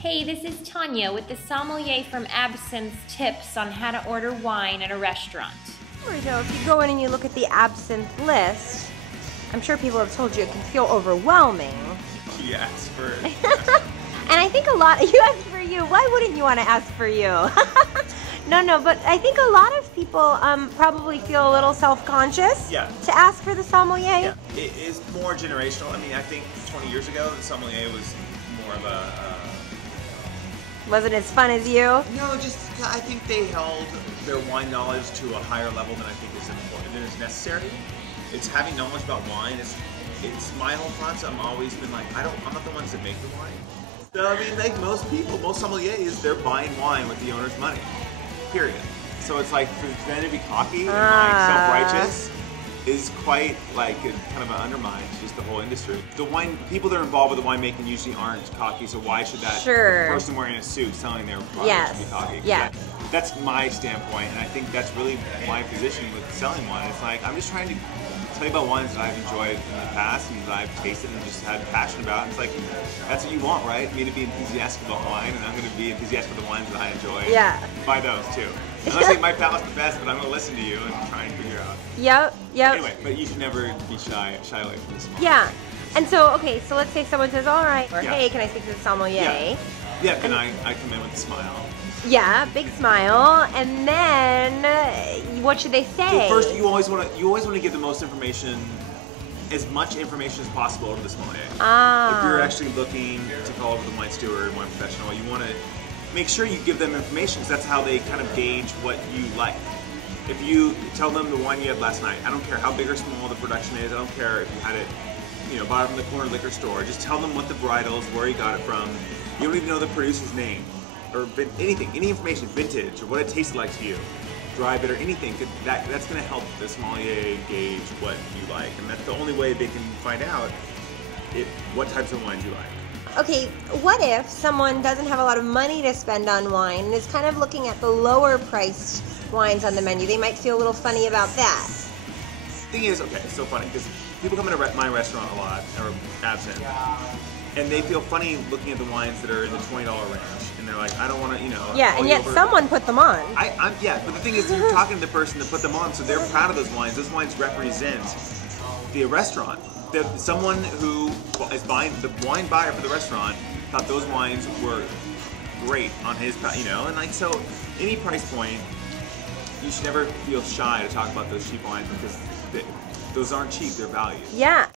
Hey, this is Tanya with the sommelier from Absinthe tips on how to order wine at a restaurant. So if you go in and you look at the Absinthe list, I'm sure people have told you it can feel overwhelming. She asked for it. And I think a lot, you asked for you, why wouldn't you want to ask for you? No, but I think a lot of people probably feel a little self-conscious to ask for the sommelier. Yeah, it is more generational. I mean, I think 20 years ago, the sommelier was more of a... Wasn't as fun as you? No, just I think they held their wine knowledge to a higher level than I think is important and is necessary. It's having knowledge about wine. It's my whole concept. I've always been like, I'm not the ones that make the wine. So I mean, like most people, most sommeliers, they're buying wine with the owner's money. Period. So it's like for them to be cocky and like self-righteous is quite like it kind of undermines just the whole industry. The wine people that are involved with the winemaking usually aren't cocky, so why should that person wearing a suit selling their product be cocky? Yeah. That's my standpoint, and I think that's really my position with selling wine. It's like I'm just trying to tell you about wines that I've enjoyed in the past and that I've tasted and just had passion about. And it's like that's what you want, right? Me to be enthusiastic about wine, and I'm going to be enthusiastic about the wines that I enjoy. Yeah. Buy those too. Unless like my palate's the best, but I'm going to listen to you and try and figure out. Yep. Anyway, but you should never be shy away from this. Yeah. And so, okay, so let's say someone says, all right, or hey, can I speak to the sommelier? Yeah, then I come in with a smile. Yeah, big smile, and then what should they say? So first, you always want to give the most information, as much information as possible to the sommelier. If you're actually looking to call over the wine steward, wine professional, you want to make sure you give them information, because that's how they kind of gauge what you like. If you tell them the wine you had last night, I don't care how big or small the production is, I don't care if you had it, bought it from the corner liquor store, just tell them what the varietals, where you got it from. You don't even know the producer's name, or anything, any information, vintage, or what it tasted like to you, dry, bitter, anything. That's going to help the sommelier gauge what you like, and that's the only way they can find out what types of wines you like. Okay, what if someone doesn't have a lot of money to spend on wine and is kind of looking at the lower priced wines on the menu? They might feel a little funny about that. Thing is, okay, it's so funny, because people come into my restaurant a lot, or Absinthe, and they feel funny looking at the wines that are in the $20 range, and they're like, I don't want to, Yeah, and yet someone put them on. Yeah, but the thing is, you're talking to the person that put them on, so they're proud of those wines. Those wines represent the restaurant. Someone who is buying, the wine buyer for the restaurant, thought those wines were great on his, and like, so any price point, you should never feel shy to talk about those cheap wines, because those aren't cheap, they're value. Yeah,